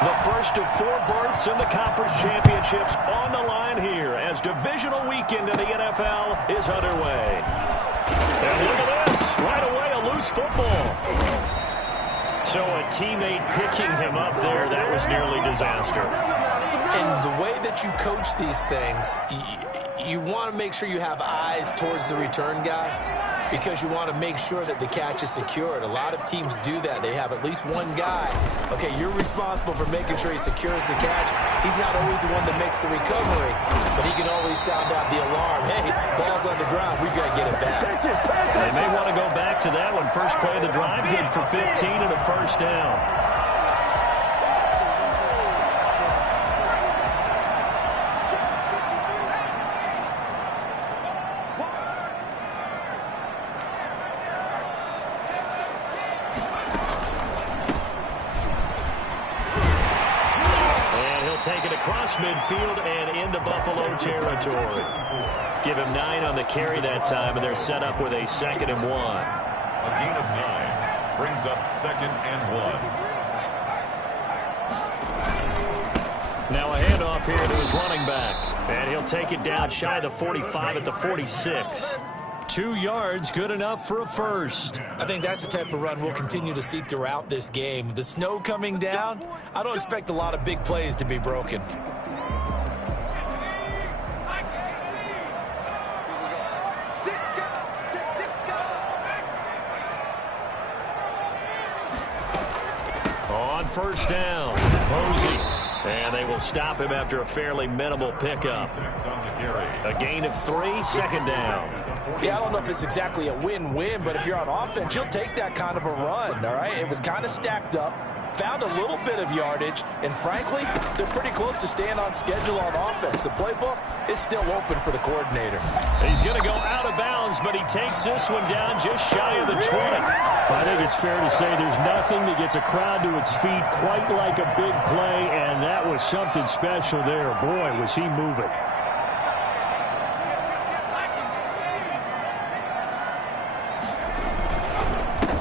The first of 4 berths in the conference championships on the line here as divisional weekend in the NFL is underway. And look at this. Right away, a loose football. So a teammate picking him up there, that was nearly disaster. And the way that you coach these things, you want to make sure you have eyes towards the return guy because you want to make sure that the catch is secured. A lot of teams do that. They have at least one guy. Okay, you're responsible for making sure he secures the catch. He's not always the one that makes the recovery, but he can always sound out the alarm. Hey, ball's on the ground. We've got to get it back. They may want to go back to that one. First play of the drive, good for 15 and a first down. Take it across midfield and into Buffalo territory. Give him 9 on the carry that time, and they're set up with a 2nd and 1. A gain of 9 brings up 2nd and 1. Now a handoff here to his running back, and he'll take it down shy of the 45 at the 46. 2 yards, good enough for a first. I think that's the type of run we'll continue to see throughout this game. The snow coming down, I don't expect a lot of big plays to be broken. On first down, Posey. And they will stop him after a fairly minimal pickup. A gain of 3, 2nd down. Yeah, I don't know if it's exactly a win-win, but if you're on offense, you'll take that kind of a run, all right? It was kind of stacked up, found a little bit of yardage, and frankly, they're pretty close to staying on schedule on offense. The playbook is still open for the coordinator. He's going to go out of bounds, but he takes this one down just shy of the 20. I think it's fair to say there's nothing that gets a crowd to its feet quite like a big play, and that was something special there. Boy, was he moving.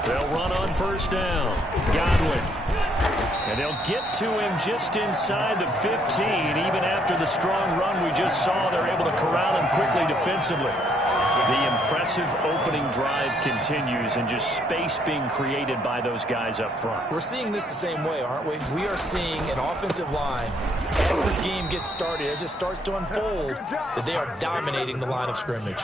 They'll run on first down. Godwin. And they'll get to him just inside the 15. Even after the strong run we just saw, they're able to corral him quickly defensively. The impressive opening drive continues and just space being created by those guys up front. We're seeing this the same way, aren't we? We are seeing an offensive line, as this game gets started, as it starts to unfold, that they are dominating the line of scrimmage.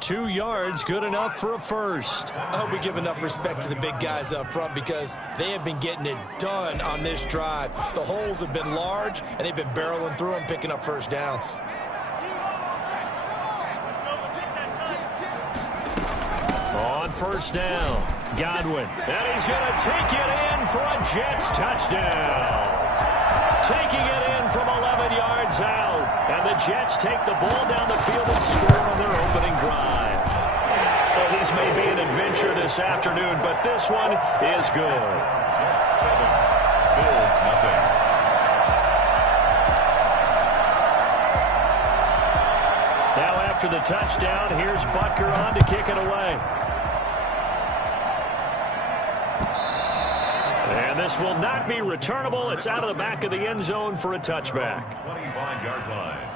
2 yards, good enough for a first. I hope we give enough respect to the big guys up front because they have been getting it done on this drive. The holes have been large, and they've been barreling through them, picking up first downs. On first down, Godwin. And he's going to take it in for a Jets touchdown. Taking it in from 11 yards out. And the Jets take the ball down the field and score on their opening drive. Well, these may be an adventure this afternoon, but this one is good. Jets 7, Bills nothing. Now after the touchdown, here's Butker on to kick it away. And this will not be returnable. It's out of the back of the end zone for a touchback. 25-yard line.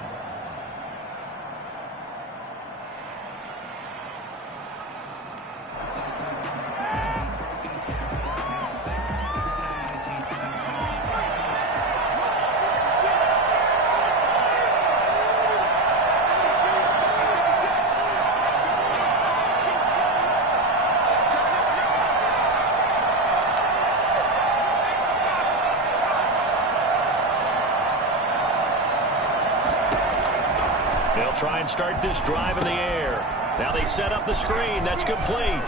They'll try and start this drive in the air. Now they set up the screen. That's complete.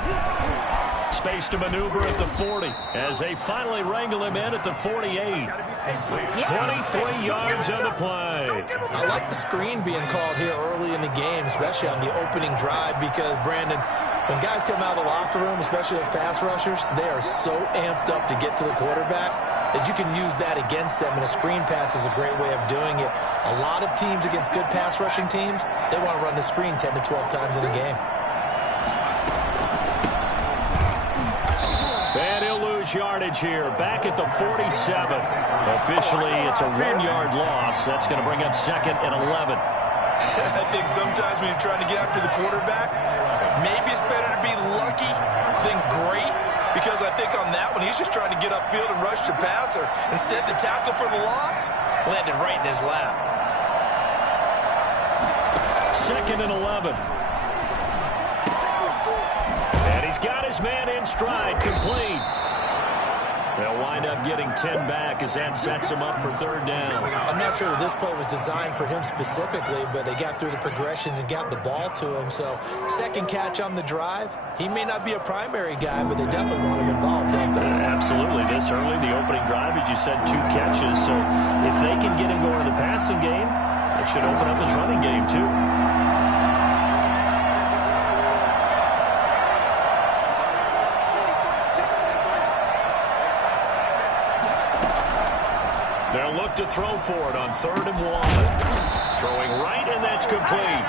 Space to maneuver at the 40 as they finally wrangle him in at the 48. 23 yards on the play. I like the screen being called here early in the game, especially on the opening drive, because, Brandon, when guys come out of the locker room, especially as pass rushers, they are so amped up to get to the quarterback that you can use that against them, and a screen pass is a great way of doing it. A lot of teams against good pass rushing teams, they want to run the screen 10 to 12 times in a game. lose yardage here, back at the 47. Officially, it's a 1-yard loss. That's going to bring up 2nd and 11. I think sometimes when you're trying to get after the quarterback, maybe it's better to be lucky than great, because I think on that one, he's just trying to get upfield and rush the passer. Instead, the tackle for the loss landed right in his lap. 2nd and 11. And he's got his man in stride, complete. They'll wind up getting 10 back as that sets him up for 3rd down. I'm not sure that this play was designed for him specifically, but they got through the progressions and got the ball to him. So 2nd catch on the drive. He may not be a primary guy, but they definitely want him involved, don't they? Absolutely. This early, the opening drive, as you said, 2 catches. So if they can get him going in the passing game, it should open up his running game too. They'll look to throw for it on 3rd and 1. Throwing right, and that's complete.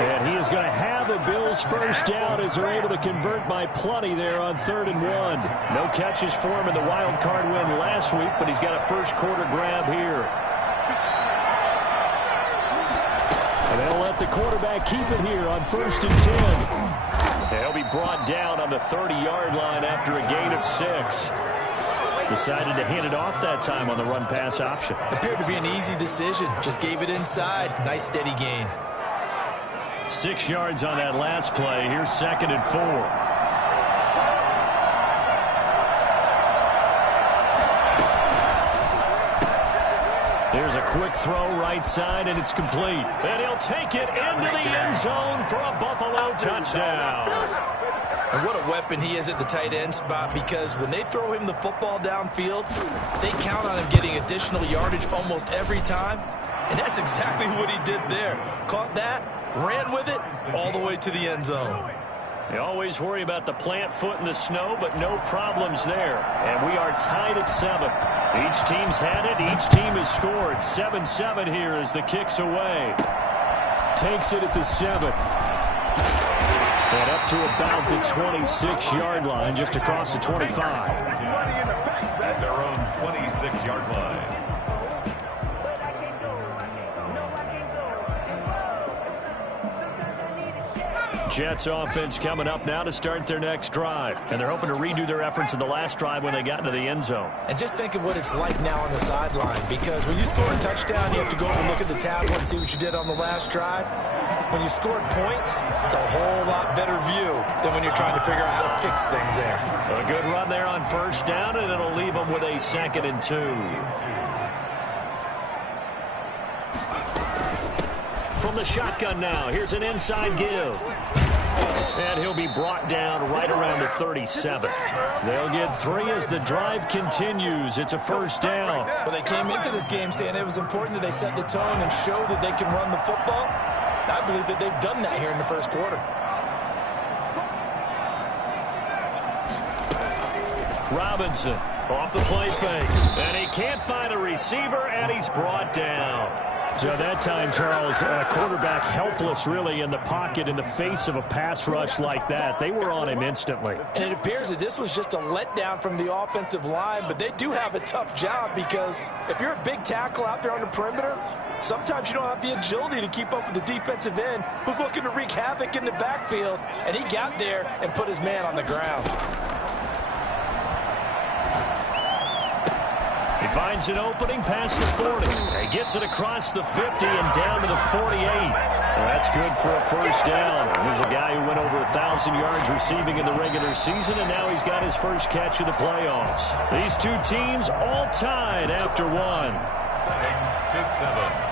And he is going to have a Bills first down as they're able to convert by plenty there on 3rd and 1. No catches for him in the wild card win last week, but he's got a first quarter grab here. And they'll let the quarterback keep it here on 1st and 10. They'll be brought down on the 30-yard line after a gain of 6. Decided to hand it off that time on the run-pass option. Appeared to be an easy decision. Just gave it inside. Nice, steady gain. 6 yards on that last play. Here's 2nd and 4. There's a quick throw right side, and it's complete. And he'll take it into the end zone for a Buffalo touchdown. And what a weapon he is at the tight end spot, because when they throw him the football downfield, they count on him getting additional yardage almost every time. And that's exactly what he did there. Caught that, ran with it, all the way to the end zone. They always worry about the plant foot in the snow, but no problems there. And we are tied at 7. Each team's had it. Each team has scored. 7-7 here as the kick's away. Takes it at the 7. And up to about the 26-yard line, just across the 25. At their own 26-yard line. Jets offense coming up now to start their next drive. And they're hoping to redo their efforts in the last drive when they got into the end zone. And just think of what it's like now on the sideline, because when you score a touchdown, you have to go over and look at the tablet and see what you did on the last drive. When you scored points, it's a whole lot better view than when you're trying to figure out how to fix things there. A good run there on 1st down, and it'll leave them with a 2nd and 2. From the shotgun now, here's an inside give. And he'll be brought down right around the 37. They'll get 3 as the drive continues. It's a 1st down. Well, they came into this game saying it was important that they set the tone and show that they can run the football. I believe that they've done that here in the 1st quarter. Robinson off the play fake. And he can't find a receiver, and he's brought down. So that time, Charles, quarterback helpless really in the pocket in the face of a pass rush like that. They were on him instantly. And it appears that this was just a letdown from the offensive line, but they do have a tough job, because if you're a big tackle out there on the perimeter, sometimes you don't have the agility to keep up with the defensive end who's looking to wreak havoc in the backfield, and he got there and put his man on the ground. He finds an opening past the 40. He gets it across the 50 and down to the 48. Well, that's good for a 1st down. Here's a guy who went over 1,000 yards receiving in the regular season, and now he's got his first catch of the playoffs. These two teams all tied after 1. 7-7.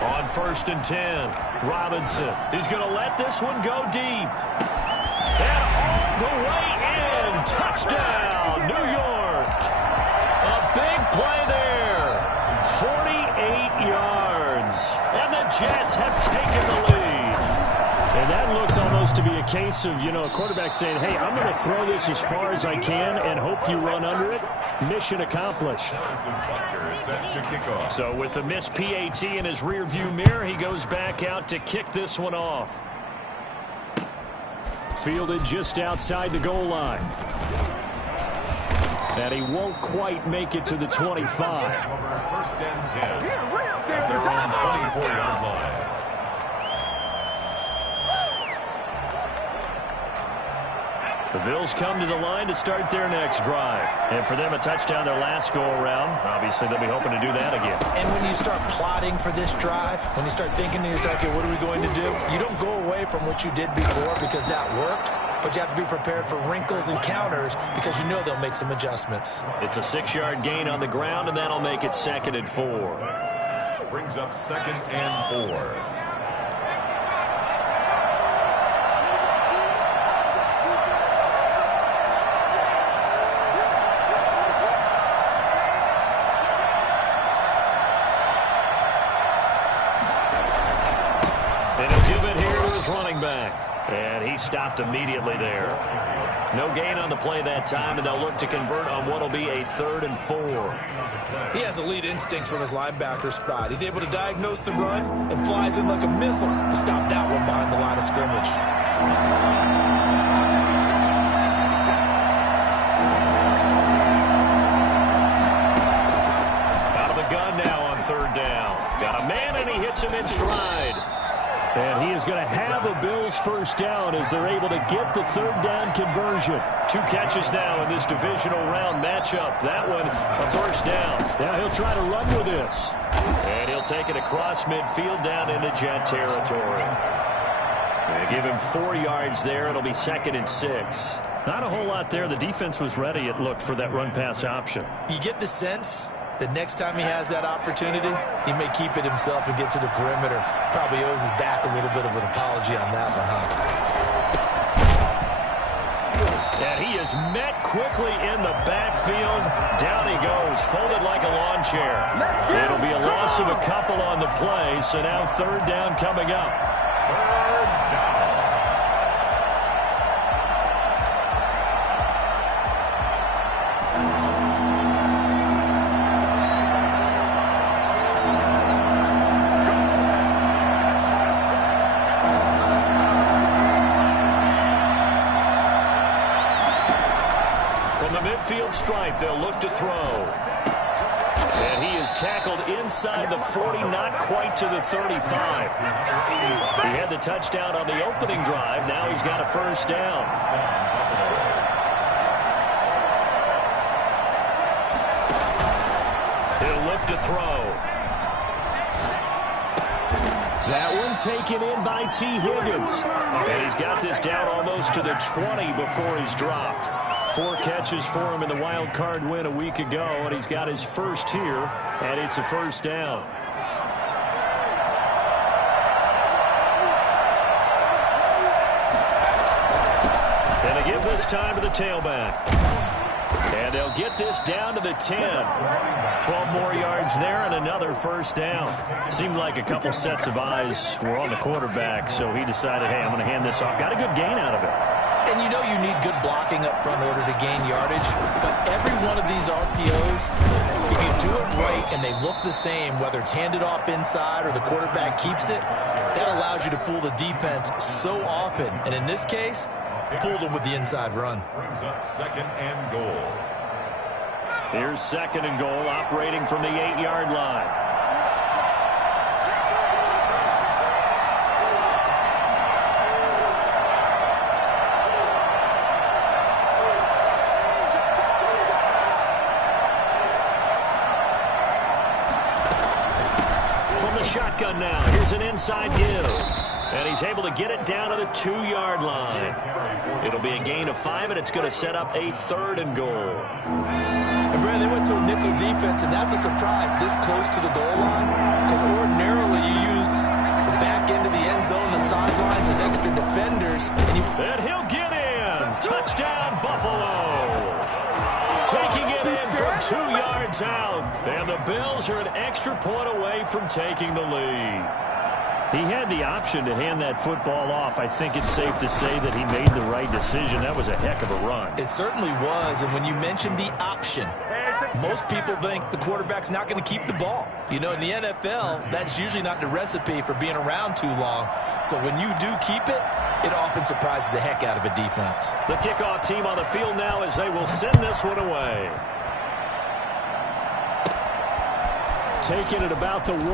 On 1st and 10, Robinson. He's going to let this one go deep. And all the way in. Touchdown, New York. A big play there. 48 yards. And the Jets have taken the lead. And that looked almost to be a case of, a quarterback saying, hey, I'm going to throw this as far as I can and hope you run under it. Mission accomplished. Set to kick off. So with the missed PAT in his rearview mirror, he goes back out to kick this one off. Fielded just outside the goal line. And he won't quite make it to the 25. First and 10. At their own 24-yard line. The Bills come to the line to start their next drive. And for them, a touchdown their last go-around. Obviously, they'll be hoping to do that again. And when you start plotting for this drive, when you start thinking to yourself, okay, what are we going to do? You don't go away from what you did before because that worked, but you have to be prepared for wrinkles and counters because you know they'll make some adjustments. It's a 6-yard gain on the ground, and that'll make it 2nd and 4. Brings up 2nd and 4. Running back. And he stopped immediately there. No gain on the play that time, and they'll look to convert on what will be a 3rd and 4. He has elite instincts from his linebacker spot. He's able to diagnose the run and flies in like a missile to stop that one behind the line of scrimmage. Out of the gun now on 3rd down. Got a man, and he hits him in stride. And he is going to have a Bills first down as they're able to get the 3rd down conversion. 2 catches now in this divisional round matchup. That one a first down. Now he'll try to run with this. And he'll take it across midfield down into Jet territory. They give him 4 yards there. It'll be 2nd and 6. Not a whole lot there. The defense was ready, it looked, for that run-pass option. You get the sense that next time he has that opportunity, he may keep it himself and get to the perimeter. Probably owes his back a little bit of an apology on that one, huh? And he is met quickly in the backfield. Down he goes, folded like a lawn chair. It'll be a loss of a couple on the play, so now 3rd down coming up. Midfield stripe, they'll look to throw. And he is tackled inside the 40, not quite to the 35. He had the touchdown on the opening drive. Now he's got a first down. He'll look to throw. That one taken in by T. Higgins. And he's got this down almost to the 20 before he's dropped. 4 catches for him in the wild card win a week ago, and he's got his first here, and it's a first down. And they give this time to the tailback. And they'll get this down to the 10. 12 more yards there and another first down. Seemed like a couple sets of eyes were on the quarterback, so he decided, hey, I'm going to hand this off. Got a good gain out of it. And you know you need good blocking up front in order to gain yardage. But every one of these RPOs, if you do it right and they look the same, whether it's handed off inside or the quarterback keeps it, that allows you to fool the defense so often. And in this case, fooled them with the inside run. Brings up 2nd and goal. Here's 2nd and goal, operating from the 8-yard line. Shotgun now. Here's an inside give. And he's able to get it down to the 2-yard line. It'll be a gain of 5, and it's going to set up a 3rd and goal. And, Brad, they went to a nickel defense, and that's a surprise this close to the goal line. Because ordinarily you use the back end of the end zone, the sidelines as extra defenders. And he'll get in. Touchdown, Buffalo. Taking it in from 2 yards out. And the Bills are an extra point away from taking the lead. He had the option to hand that football off. I think it's safe to say that he made the right decision. That was a heck of a run. It certainly was. And when you mentioned the option, Most people think the quarterback's not going to keep the ball. You know, in the NFL, that's usually not the recipe for being around too long. So when you do keep it, it often surprises the heck out of a defense. The kickoff team on the field now as they will send this one away. Taking it about the 1.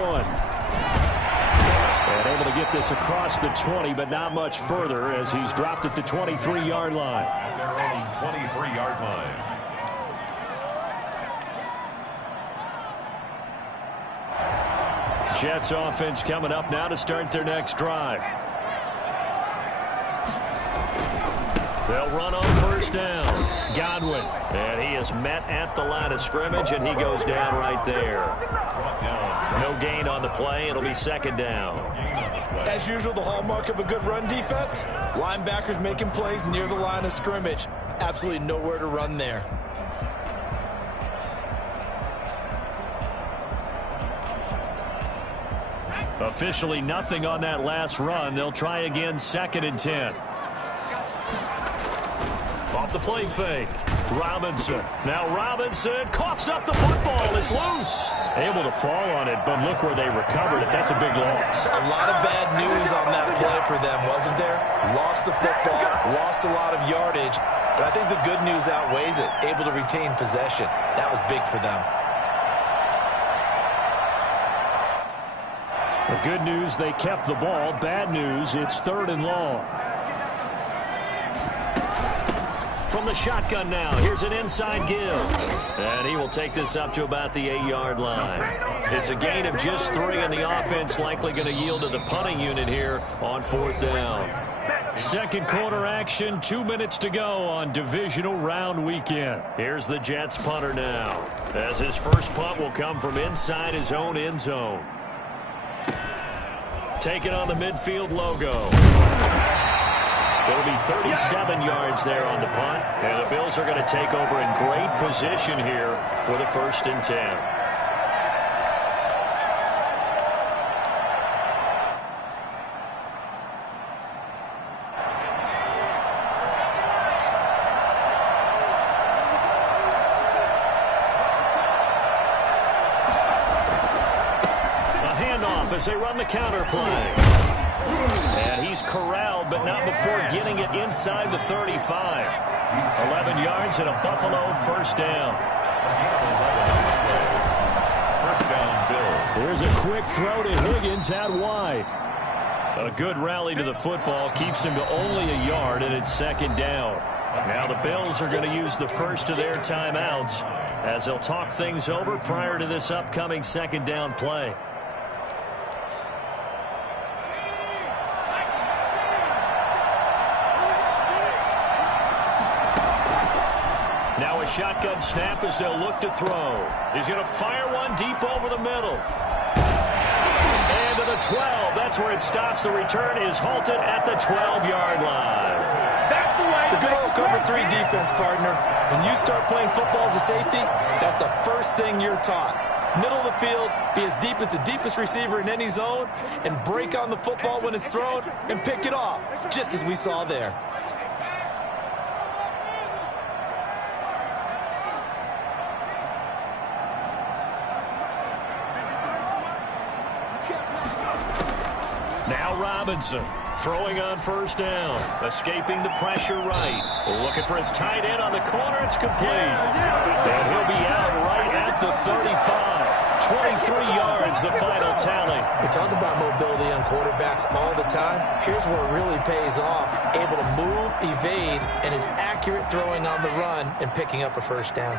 And able to get this across the 20, but not much further as he's dropped it to 23-yard line. At their own 23-yard line. Jets offense coming up now to start their next drive. They'll run on first down. Godwin. And he is met at the line of scrimmage, and he goes down right there. No gain on the play. It'll be second down. As usual, the hallmark of a good run defense, linebackers making plays near the line of scrimmage. Absolutely nowhere to run there. Officially nothing on that last run. They'll try again, 2nd and 10. Off the play fake. Robinson. Now Robinson coughs up the football. It's loose. Able to fall on it, but look where they recovered it. That's a big loss. A lot of bad news on that play for them, wasn't there? Lost the football, lost a lot of yardage, but I think the good news outweighs it. Able to retain possession. That was big for them. The good news, they kept the ball. Bad news, it's 3rd and long. From the shotgun now, here's an inside give. And he will take this up to about the 8-yard line. It's a gain of just 3, and the offense likely going to yield to the punting unit here on 4th down. Second quarter action, 2 minutes to go on divisional round weekend. Here's the Jets punter now, as his first punt will come from inside his own end zone. Taking on the midfield logo. It'll be 37 yards there on the punt. And the Bills are going to take over in great position here with a 1st and 10. A handoff as they run the counter play. And he's corralled, but not before getting it inside the 35. 11 yards and a Buffalo 1st down. First down, Bills. Here's a quick throw to Higgins out wide. A good rally to the football keeps him to only a yard, and it's 2nd down. Now the Bills are going to use the first of their timeouts as they'll talk things over prior to this upcoming 2nd down play. Now a shotgun snap as they'll look to throw. He's going to fire one deep over the middle. And to the 12. That's where it stops. The return is halted at the 12-yard line. It's a good old cover 3 defense, partner. When you start playing football as a safety, that's the first thing you're taught. Middle of the field, be as deep as the deepest receiver in any zone, and break on the football when it's thrown and pick it off, just as we saw there. Now Robinson throwing on first down, escaping the pressure right. Looking for his tight end on the corner. It's complete. And he'll be out right at the 35. 23 yards, the final tally. We talk about mobility on quarterbacks all the time. Here's where it really pays off. Able to move, evade, and is accurate throwing on the run and picking up a 1st down.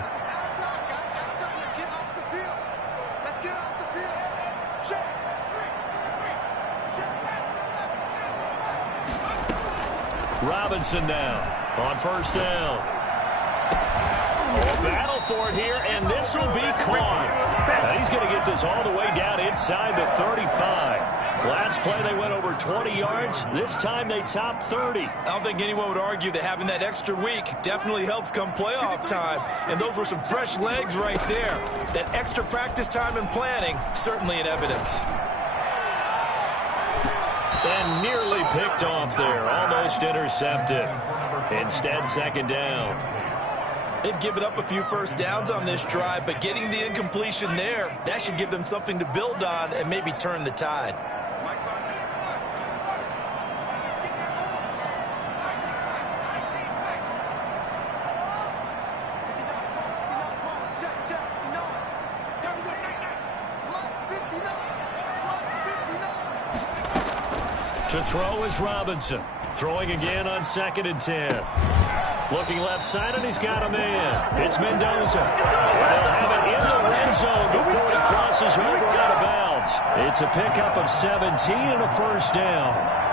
Robinson now on first down. Oh, battle for it here, and this will be caught. And he's going to get this all the way down inside the 35. Last play, they went over 20 yards. This time, they topped 30. I don't think anyone would argue that having that extra week definitely helps come playoff time. And those were some fresh legs right there. That extra practice time and planning, certainly in evidence. And nearly picked off there. Almost intercepted. Instead, 2nd down. They've given up a few first downs on this drive, but getting the incompletion there, that should give them something to build on and maybe turn the tide. To throw is Robinson. Throwing again on 2nd and 10. Looking left side, and he's got a man. It's Mendoza. They'll have it in the red zone before he crosses over out of bounds. It's a pickup of 17 and a first down.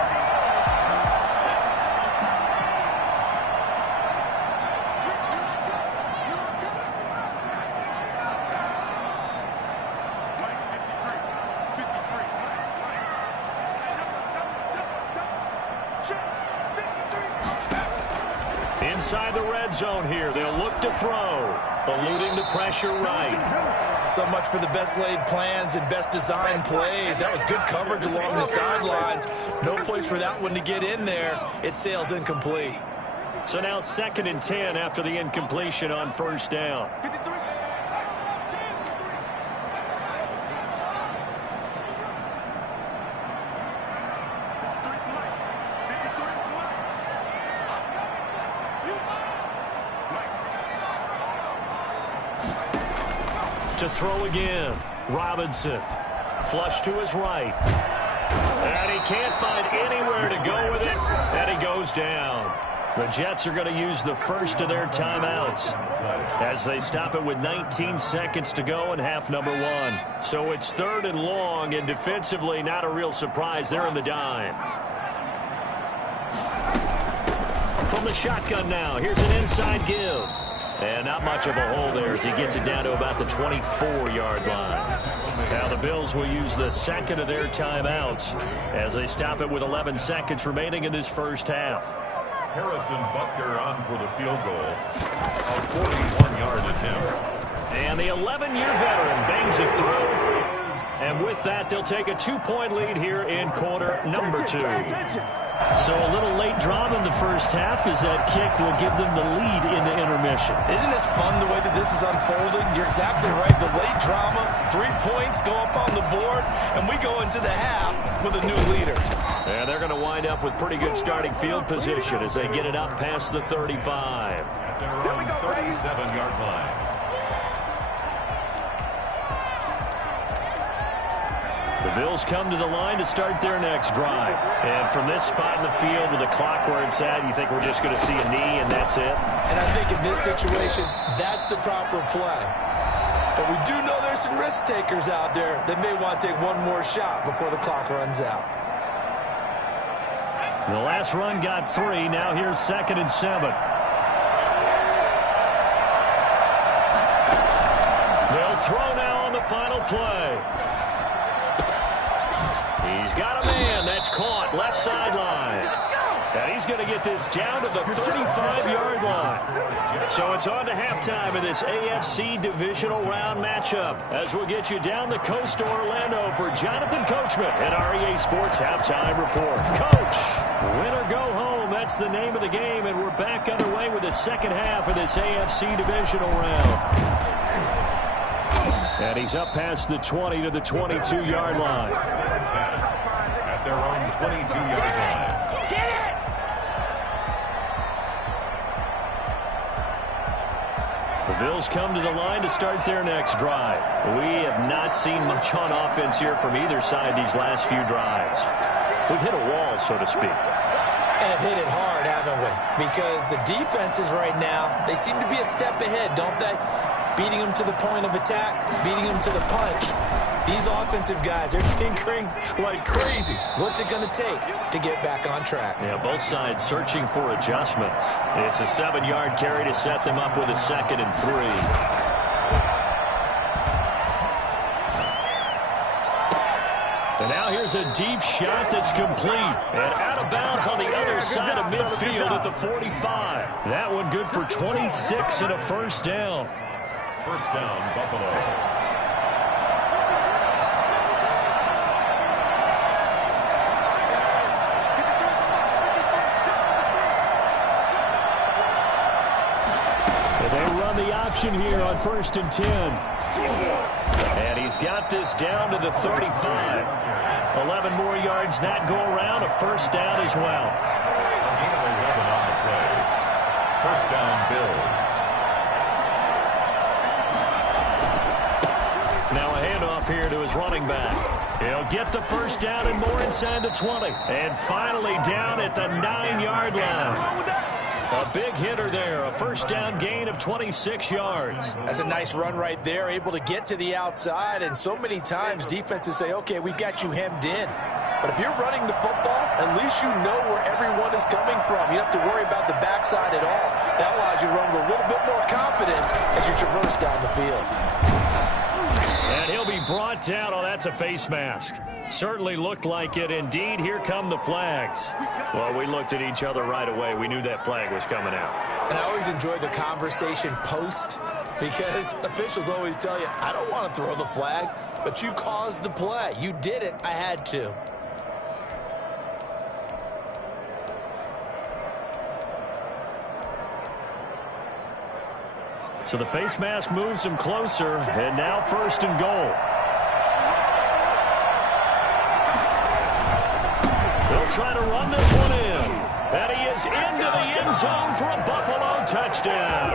Inside the red zone here, they'll look to throw, eluding the pressure right. So much for the best laid plans and best design plays. That was good coverage along the sidelines. No place for that one to get in there. It sails incomplete. So now 2nd and 10 after the incompletion on first down. To throw again, Robinson. Flush to his right. And he can't find anywhere to go with it, and he goes down. The Jets are going to use the first of their timeouts as they stop it with 19 seconds to go in half number 1. So it's 3rd and long, and defensively not a real surprise. They're in the dime. From the shotgun now, here's an inside give. And not much of a hole there as he gets it down to about the 24-yard line. Now the Bills will use the second of their timeouts as they stop it with 11 seconds remaining in this first half. Harrison Butker on for the field goal. A 41-yard attempt. And the 11-year veteran bangs it through. And with that, they'll take a 2-point lead here in quarter number 2. So a little late drama in the first half as that kick will give them the lead into intermission. Isn't this fun the way that this is unfolding? You're exactly right. The late drama, 3 points go up on the board, and we go into the half with a new leader. And they're going to wind up with pretty good starting field position as they get it up past the 35. At their own 37-yard line. The Bills come to the line to start their next drive. And from this spot in the field with the clock where it's at, you think we're just going to see a knee and that's it? And I think in this situation, that's the proper play. But we do know there's some risk takers out there that may want to take one more shot before the clock runs out. The last run got 3. Now here's 2nd and 7. They'll throw now on the final play. He's got a man. That's caught left sideline. And he's going to get this down to the 35-yard line. So it's on to halftime of this AFC divisional round matchup as we'll get you down the coast to Orlando for Jonathan Coachman at REA Sports Halftime Report. Coach, win or go home. That's the name of the game, and we're back underway with the second half of this AFC divisional round. And he's up past the 20 to the 22-yard line. At their own 22-yard line. Get it! The Bills come to the line to start their next drive. We have not seen much on offense here from either side these last few drives. We've hit a wall, so to speak. And have hit it hard, haven't we? Because the defenses right now, they seem to be a step ahead, don't they? Beating them to the point of attack, beating them to the punch. These offensive guys, they're tinkering like crazy. What's it going to take to get back on track? Yeah, both sides searching for adjustments. It's a 7-yard carry to set them up with a 2nd and 3. And now here's a deep shot that's complete. And out of bounds on the other side of midfield at the 45. That one good for 26 and a first down. First down, Buffalo. They run option here on 1st and 10. And he's got this down to the 35. 11 more yards that go around, a first down as well. Gain of 11 on the play. First down, Bills. Now a handoff here to his running back. He'll get the first down and more inside the 20. And finally down at the 9-yard line. A big hitter there, a first down gain of 26 yards. That's a nice run right there, able to get to the outside. And so many times defenses say, okay, we've got you hemmed in. But if you're running the football, at least you know where everyone is coming from. You don't have to worry about the backside at all. That allows you to run with a little bit more confidence as you traverse down the field. And he'll be brought down. Oh, that's a face mask. Certainly looked like it. Indeed, here come the flags. Well, we looked at each other right away. We knew that flag was coming out. And I always enjoy the conversation post because officials always tell you, I don't want to throw the flag, but you caused the play. You did it. I had to. So the face mask moves him closer, and now 1st and goal. They'll try to run this one in. And he is into the end zone for a Buffalo touchdown.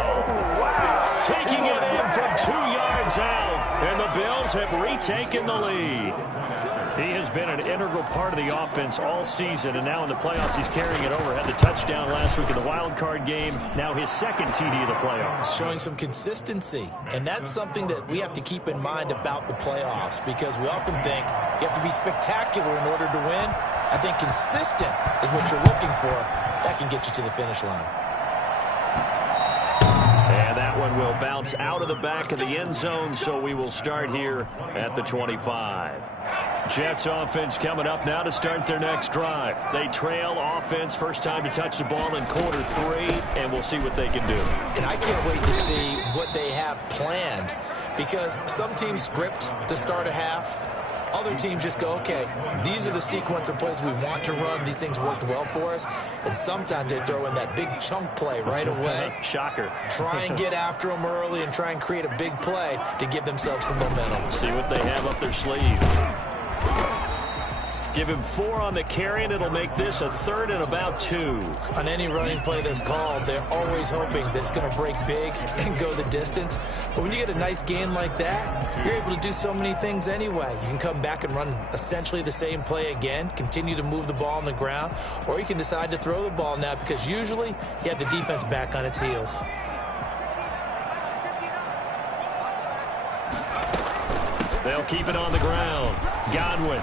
Wow. Taking it in from 2 yards out, and the Bills have retaken the lead. He has been an integral part of the offense all season, and now in the playoffs he's carrying it over. Had the touchdown last week in the wild card game. Now his second TD of the playoffs. Showing some consistency, and that's something that we have to keep in mind about the playoffs because we often think you have to be spectacular in order to win. I think consistent is what you're looking for. That can get you to the finish line. And that one will bounce out of the back of the end zone, so we will start here at the 25. Jets offense coming up now to start their next drive. They trail offense, first time to touch the ball in quarter 3, and we'll see what they can do. And I can't wait to see what they have planned because some teams script to start a half. Other teams just go, okay, these are the sequence of plays we want to run. These things worked well for us. And sometimes they throw in that big chunk play right away. Shocker. Try and get after them early and try and create a big play to give themselves some momentum. See what they have up their sleeve. Give him 4 on the carry, and it'll make this a 3rd and about 2. On any running play that's called, they're always hoping that it's going to break big and go the distance. But when you get a nice gain like that, you're able to do so many things anyway. You can come back and run essentially the same play again, continue to move the ball on the ground, or you can decide to throw the ball now because usually you have the defense back on its heels. They'll keep it on the ground. Godwin.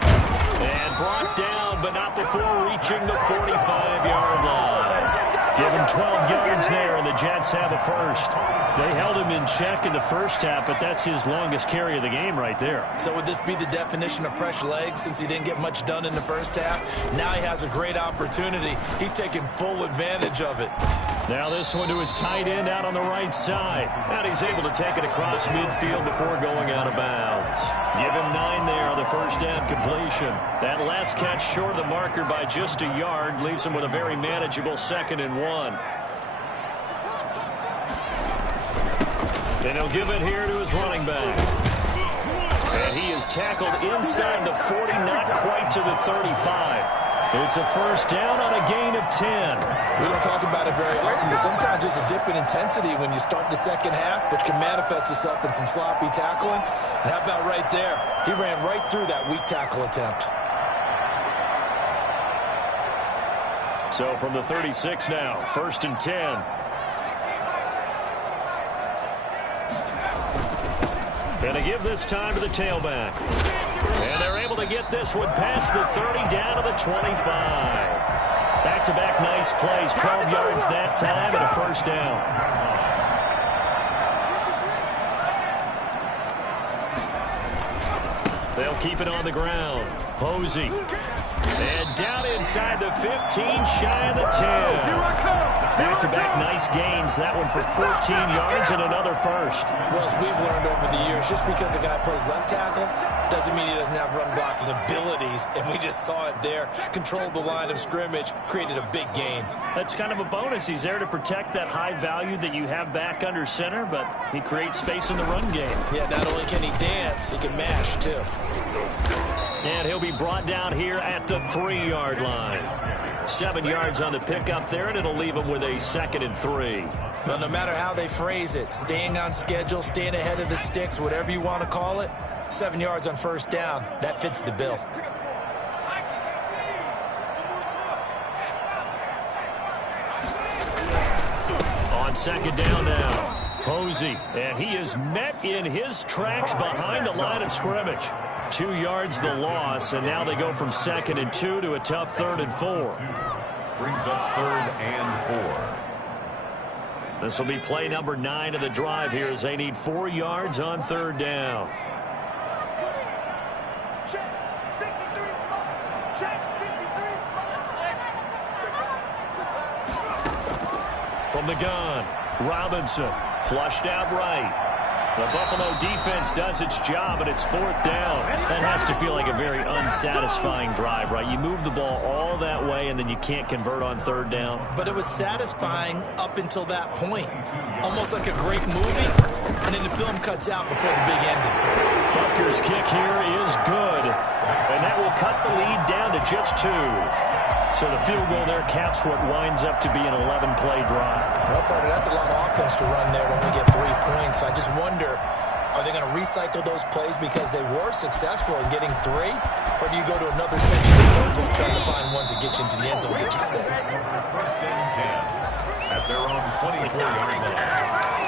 And brought down, but not before reaching the 45-yard line. Give him 12 yards there, and the Jets have a first. They held him in check in the first half, but that's his longest carry of the game right there. So would this be the definition of fresh legs since he didn't get much done in the first half? Now he has a great opportunity. He's taking full advantage of it. Now this one to his tight end out on the right side. And he's able to take it across midfield before going out of bounds. Give him 9 there on the first down completion. That last catch short of the marker by just a yard leaves him with a very manageable 2nd and 1. And he'll give it here to his running back. And he is tackled inside the 40, not quite to the 35. It's a first down on a gain of 10. We don't talk about it very often, but sometimes there's a dip in intensity when you start the second half, which can manifest itself in some sloppy tackling. And how about right there? He ran right through that weak tackle attempt. So from the 36 now, 1st and 10. And to give this time to the tailback. And they're able to get this one past the 30 down to the 25. Back-to-back nice plays, 12 yards that time and a first down. They'll keep it on the ground. Posey. And down inside the 15, shy of the 10. Back-to-back nice gains. That one for 14 yards and another first. Well, as we've learned over the years, just because a guy plays left tackle doesn't mean he doesn't have run-blocking abilities. And we just saw it there. Controlled the line of scrimmage, created a big gain. That's kind of a bonus. He's there to protect that high value that you have back under center, but he creates space in the run game. Yeah, not only can he dance, he can mash, too. And he'll be brought down here at the 3-yard line. 7 yards on the pickup there, and it'll leave him with a 2nd and 3. Well, no matter how they phrase it, staying on schedule, staying ahead of the sticks, whatever you want to call it, 7 yards on first down, that fits the bill. On 2nd down now, Posey, and he is met in his tracks behind the line of scrimmage. 2 yards the loss, and now they go from 2nd and 2 to a tough 3rd and 4. Brings up 3rd and 4. This will be play number 9 of the drive here as they need 4 yards on 3rd down. From the gun, Robinson flushed out right. The Buffalo defense does its job, and it's 4th down. That has to feel like a very unsatisfying drive, right? You move the ball all that way, and then you can't convert on 3rd down. But it was satisfying up until that point. Almost like a great movie, and then the film cuts out before the big ending. Butker's kick here is good, and that will cut the lead down to just 2. So the field goal there caps what winds up to be an 11-play drive. Well, partner, that's a lot of offense to run there to only get 3 points. I just wonder, are they going to recycle those plays because they were successful in getting 3? Or do you go to another section of the notebook trying to find ones that get you into the end zone and get you 6? 1st and 10 at their own 24-yard line.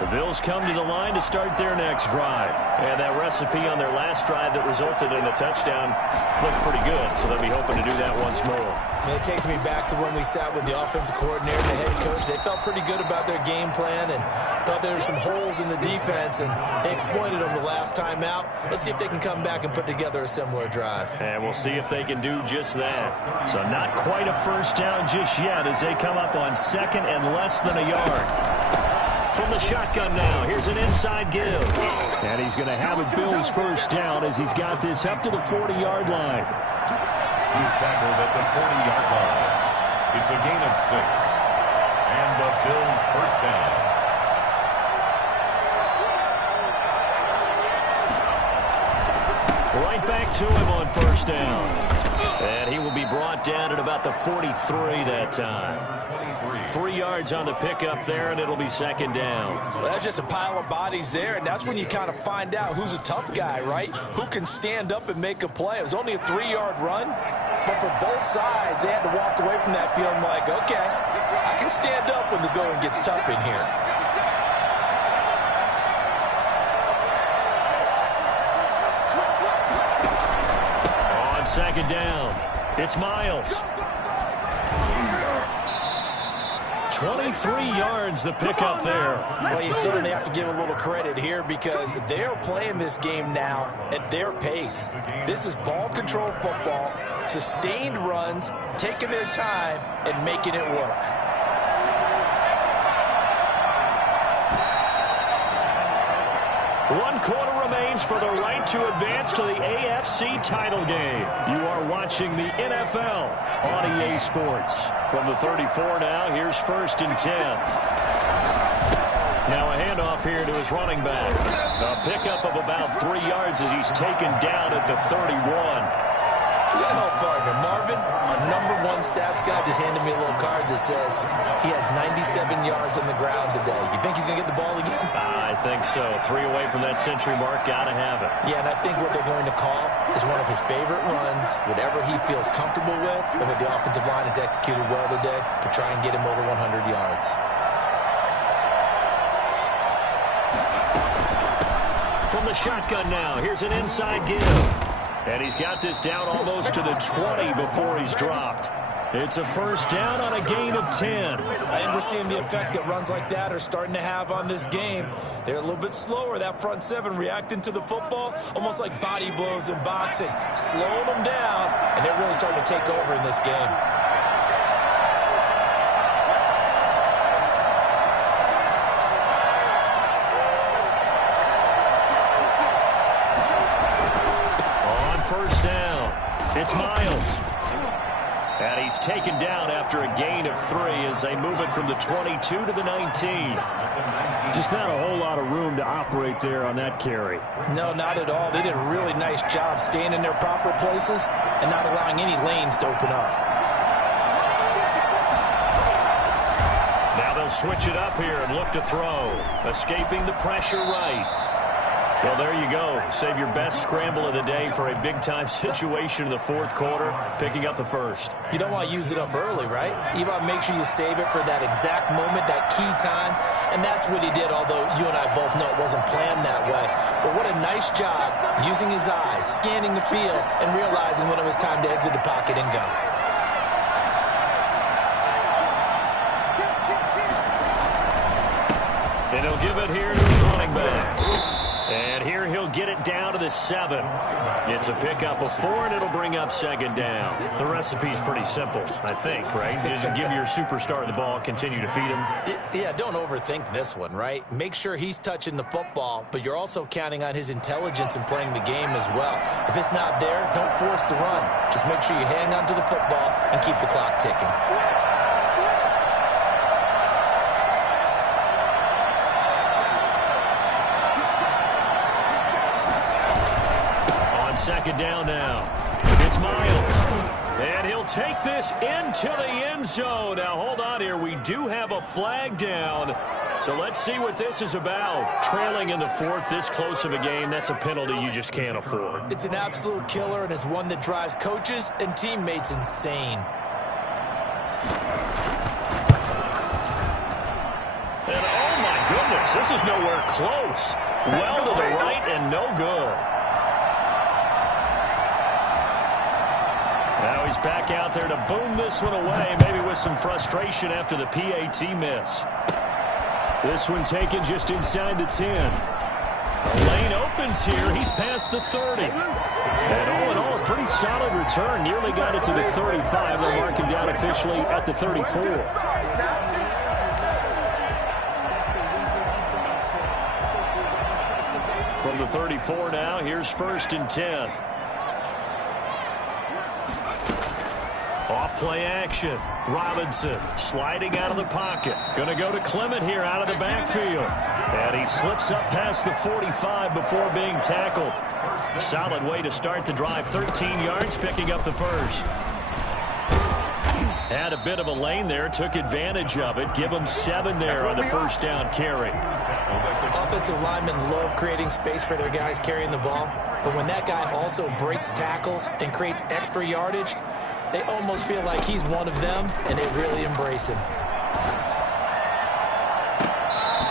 The Bills come to the line to start their next drive. And that recipe on their last drive that resulted in a touchdown looked pretty good, so they'll be hoping to do that once more. And it takes me back to when we sat with the offensive coordinator and the head coach. They felt pretty good about their game plan and thought there were some holes in the defense, and they exploited them the last time out. Let's see if they can come back and put together a similar drive. And we'll see if they can do just that. So not quite a first down just yet as they come up on 2nd and less than a yard. From the shotgun now, here's an inside give. And he's going to have a Bills first down as he's got this up to the 40-yard line. He's tackled at the 40-yard line. It's a gain of 6. And the Bills first down. Right back to him on first down. And he will be brought down at about the 43 that time. 3 yards on the pickup there, and it'll be 2nd down. Well, that's just a pile of bodies there, and that's when you kind of find out who's a tough guy, right? Who can stand up and make a play. It was only a 3-yard run, but for both sides, they had to walk away from that feeling like, okay, I can stand up when the going gets tough in here. On 2nd down, it's Miles. 23 yards the pickup there. Well, you certainly have to give a little credit here because they're playing this game now at their pace. This is ball control football, sustained runs, taking their time, and making it work. One quarter remains for the right to advance to the AFC title game. You are watching the NFL on EA Sports. From the 34 now, here's 1st and 10. Now a handoff here to his running back. A pickup of about 3 yards as he's taken down at the 31. Good help, partner. Marvin, our #1 stats guy, just handed me a little card that says he has 97 yards on the ground today. You think he's going to get the ball again? I think so. 3 away from that century mark. Got to have it. Yeah, and I think what they're going to call is one of his favorite runs, whatever he feels comfortable with, and what the offensive line has executed well today to try and get him over 100 yards. From the shotgun now, here's an inside give. And he's got this down almost to the 20 before he's dropped. It's a first down on a gain of 10. I think we're seeing the effect that runs like that are starting to have on this game. They're a little bit slower, that front seven, reacting to the football, almost like body blows in boxing, slowing them down, and they're really starting to take over in this game. On first down, it's Miles. And he's taken down after a gain of 3 as they move it from the 22 to the 19. Just not a whole lot of room to operate there on that carry. No, not at all. They did a really nice job staying in their proper places and not allowing any lanes to open up. Now they'll switch it up here and look to throw. Escaping the pressure right. Well, there you go. Save your best scramble of the day for a big-time situation in the fourth quarter, picking up the first. You don't want to use it up early, right? You want to make sure you save it for that exact moment, that key time, and that's what he did, although you and I both know it wasn't planned that way. But what a nice job using his eyes, scanning the field, and realizing when it was time to exit the pocket and go. And he'll give it here to his running back. And here he'll get it down to the 7. It's a pickup of 4, and it'll bring up second down. The recipe's pretty simple, I think, right? Just give your superstar the ball, continue to feed him. Yeah, don't overthink this one, right? Make sure he's touching the football, but you're also counting on his intelligence in playing the game as well. If it's not there, don't force the run. Just make sure you hang on to the football and keep the clock ticking. Second down now. It's Miles. And he'll take this into the end zone. Now, hold on here. We do have a flag down. So let's see what this is about. Trailing in the fourth, this close of a game, that's a penalty you just can't afford. It's an absolute killer, and it's one that drives coaches and teammates insane. And oh my goodness, this is nowhere close. Well to the right and no good. Now he's back out there to boom this one away, maybe with some frustration after the PAT miss. This one taken just inside the 10. The lane opens here. He's past the 30. And all in all, a pretty solid return. Nearly got it to the 35. They'll mark him down officially at the 34. From the 34 now, here's first and 10. Off play action. Robinson sliding out of the pocket. Going to go to Clement here out of the backfield. And he slips up past the 45 before being tackled. Solid way to start the drive. 13 yards, picking up the first. Had a bit of a lane there, took advantage of it. Give him 7 there on the first down carry. Offensive linemen love creating space for their guys carrying the ball. But when that guy also breaks tackles and creates extra yardage, they almost feel like he's one of them, and they really embrace him.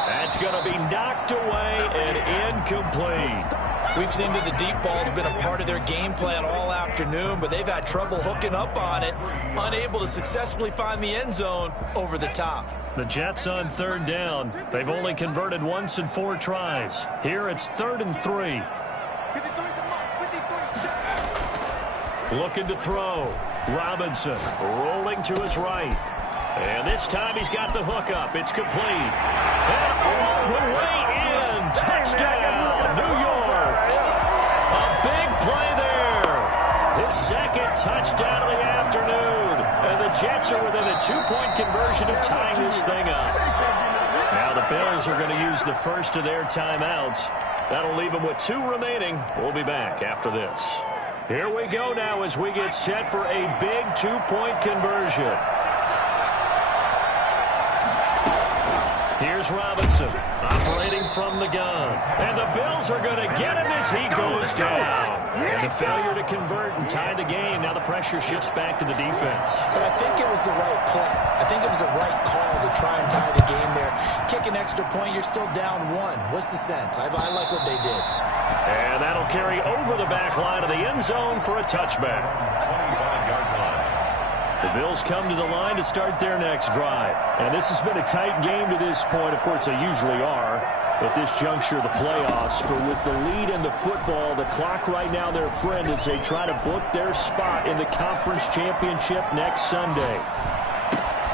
That's going to be knocked away and incomplete. We've seen that the deep ball's been a part of their game plan all afternoon, but they've had trouble hooking up on it, unable to successfully find the end zone over the top. The Jets on third down. They've only converted once in 4 tries. Here it's 3rd and 3. Looking to throw. Robinson rolling to his right. And this time he's got the hook up. It's complete. And all the way in. Touchdown, New York. A big play there. His second touchdown of the afternoon. And the Jets are within a 2-point conversion of tying this thing up. Now the Bills are going to use the first of their timeouts. That'll leave them with 2 remaining. We'll be back after this. Here we go now as we get set for a big 2-point conversion. Here's Robinson operating from the gun. And the Bills are going to get him as he goes down. And a failure to convert and tie the game. Now the pressure shifts back to the defense. But I think it was the right play. I think it was the right call to try and tie the game there. Kick an extra point, you're still down 1. What's the sense? I like what they did. And that'll carry over the back line of the end zone for a touchback. 25-yard line. The Bills come to the line to start their next drive. And this has been a tight game to this point. Of course, they usually are at this juncture of the playoffs. But with the lead in the football, the clock right now their friend as they try to book their spot in the conference championship next Sunday.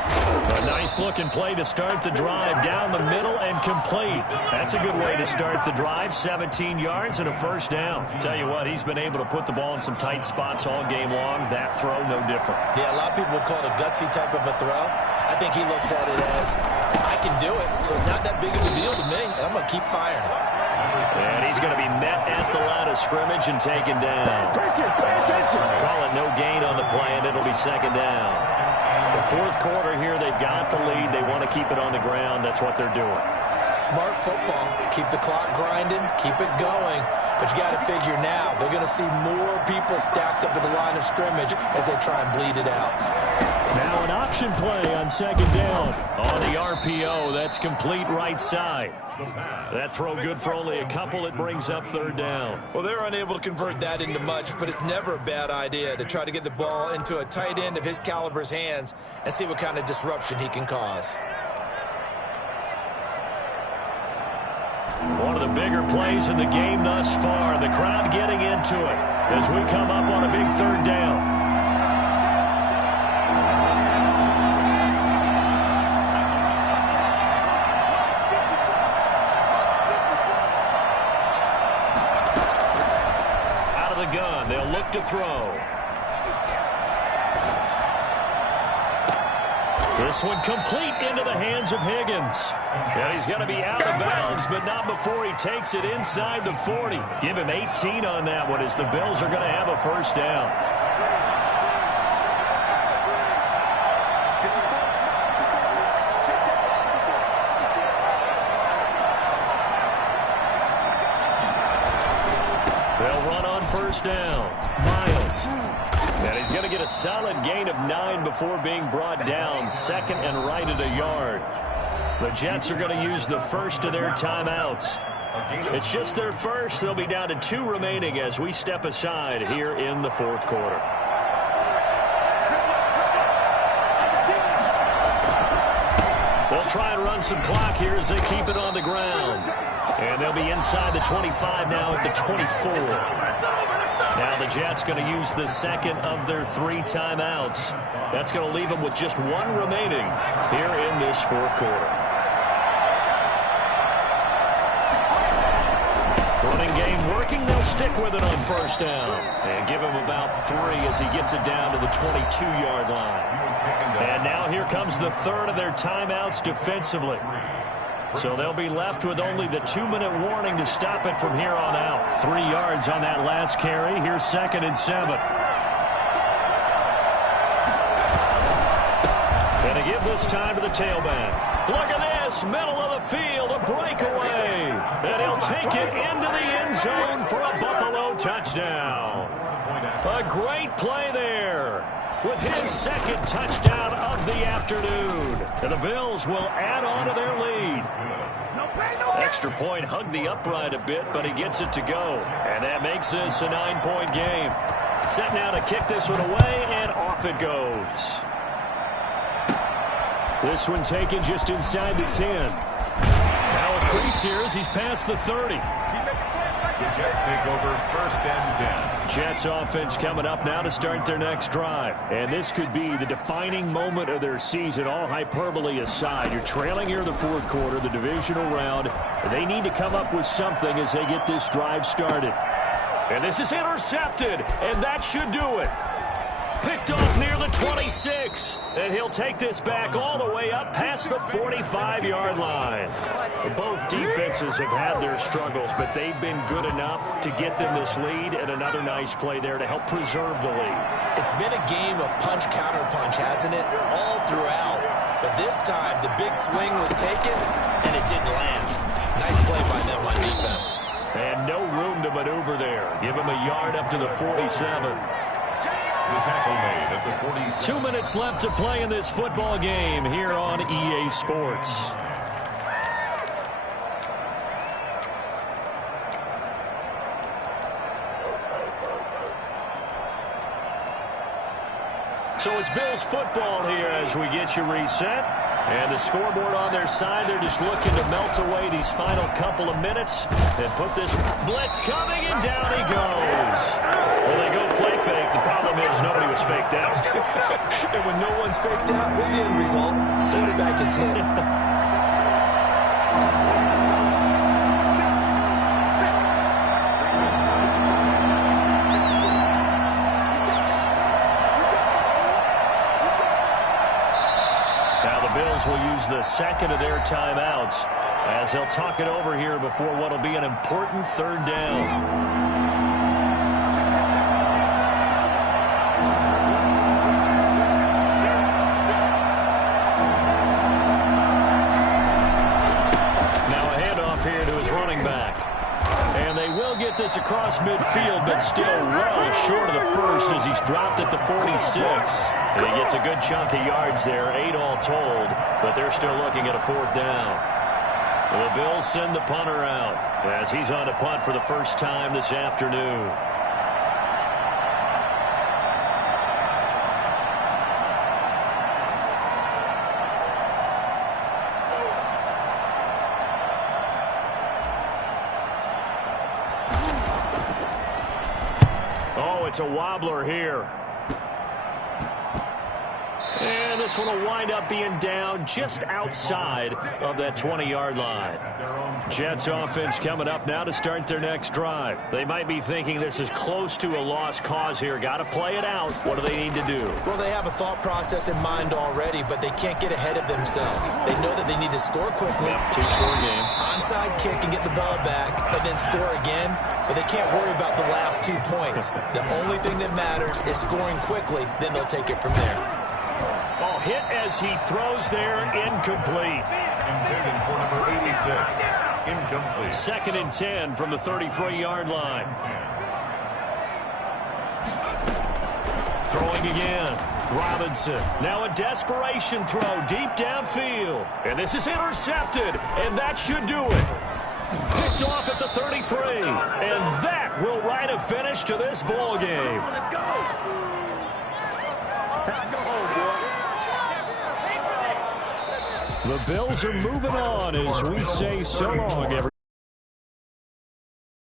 A nice-looking play to start the drive down the middle and complete. That's a good way to start the drive. 17 yards and a first down. Tell you what, he's been able to put the ball in some tight spots all game long. That throw, no different. Yeah, a lot of people will call it a gutsy type of a throw. I think he looks at it as, I can do it, so it's not that big of a deal to me, and I'm going to keep firing. And he's going to be met at the line of scrimmage and taken down. Call it no gain on the play, and it'll be second down. The fourth quarter here, they've got the lead. They want to keep it on the ground. That's what they're doing. Smart football. Keep the clock grinding. Keep it going. But you got to figure now, they're going to see more people stacked up at the line of scrimmage as they try and bleed it out. Now an option play on second down. On the RPO, that's complete right side. That throw good for only a couple. It brings up third down. Well, they're unable to convert that into much, but it's never a bad idea to try to get the ball into a tight end of his caliber's hands and see what kind of disruption he can cause. One of the bigger plays in the game thus far. The crowd getting into it as we come up on a big third down. Gun. They'll look to throw. This one complete into the hands of Higgins. And he's going to be out of bounds, but not before he takes it inside the 40. Give him 18 on that one as the Bills are going to have a first down. First down, Miles. And he's going to get a solid gain of 9 before being brought down. Second and right at a yard. The Jets are going to use the first of their timeouts. It's just their first. They'll be down to 2 remaining as we step aside here in the fourth quarter. They'll try and run some clock here as they keep it on the ground. And they'll be inside the 25 now at the 24. Now the Jets going to use the second of their 3 timeouts. That's going to leave them with just 1 remaining here in this fourth quarter. Running game working. They'll stick with it on first down. And give him about 3 as he gets it down to the 22-yard line. And now here comes the third of their timeouts defensively. So they'll be left with only the 2-minute warning to stop it from here on out. 3 yards on that last carry. Here's second and 7. And to give this time to the tailback. Look at this, middle of the field, a breakaway. And he'll take it into the end zone for a Buffalo touchdown. A great play there with his second touchdown of the afternoon. And the Bills will add on to their lead. Extra point hugged the upright a bit, but he gets it to go. And that makes this a 9-point game. Set now to kick this one away, and off it goes. This one taken just inside the 10. Now a crease here as he's past the 30. The Jets take over first and 10. Jets offense coming up now to start their next drive. And this could be the defining moment of their season, all hyperbole aside. You're trailing here in the fourth quarter, the divisional round. They need to come up with something as they get this drive started. And this is intercepted, and that should do it. Picked off near the 26. And he'll take this back all the way up past the 45-yard line. Both defenses have had their struggles, but they've been good enough to get them this lead, and another nice play there to help preserve the lead. It's been a game of punch-counter-punch, hasn't it? All throughout. But this time, the big swing was taken, and it didn't land. Nice play by them on defense. And no room to maneuver there. Give him a yard up to the 47. The tackle made at the 47. 2 minutes left to play in this football game here on EA Sports. So it's Bills football here as we get you reset. And the scoreboard on their side, they're just looking to melt away these final couple of minutes and put this blitz coming, and down he goes. Well, they go play fake. The problem is nobody was faked out. And when no one's faked out, what's the end result? Quarterback gets hit. Bills will use the second of their timeouts as they'll talk it over here before what will be an important third down. Now a handoff here to his running back. And they will get this across midfield, but still well short of the first as he's dropped at the 46. And he gets a good chunk of yards there, 8 all told, but they're still looking at a fourth down. The Bills send the punter out as he's on a punt for the first time this afternoon. Oh, it's a wobbler here. And this one will wind up being down just outside of that 20-yard line. Jets offense coming up now to start their next drive. They might be thinking this is close to a lost cause here. Got to play it out. What do they need to do? Well, they have a thought process in mind already, but they can't get ahead of themselves. They know that they need to score quickly. Yep, two-score game. Onside kick and get the ball back, and then score again. But they can't worry about the last 2 points. The only thing that matters is scoring quickly. Then they'll take it from there. Oh, hit as he throws there, incomplete. Intended for number 86, incomplete. 2nd and 10 from the 33-yard line. Throwing again. Robinson. Now a desperation throw deep downfield. And this is intercepted, and that should do it. Picked off at the 33. And that will write a finish to this ball game. Let's go. The Bills are moving on as we say so long, everyone.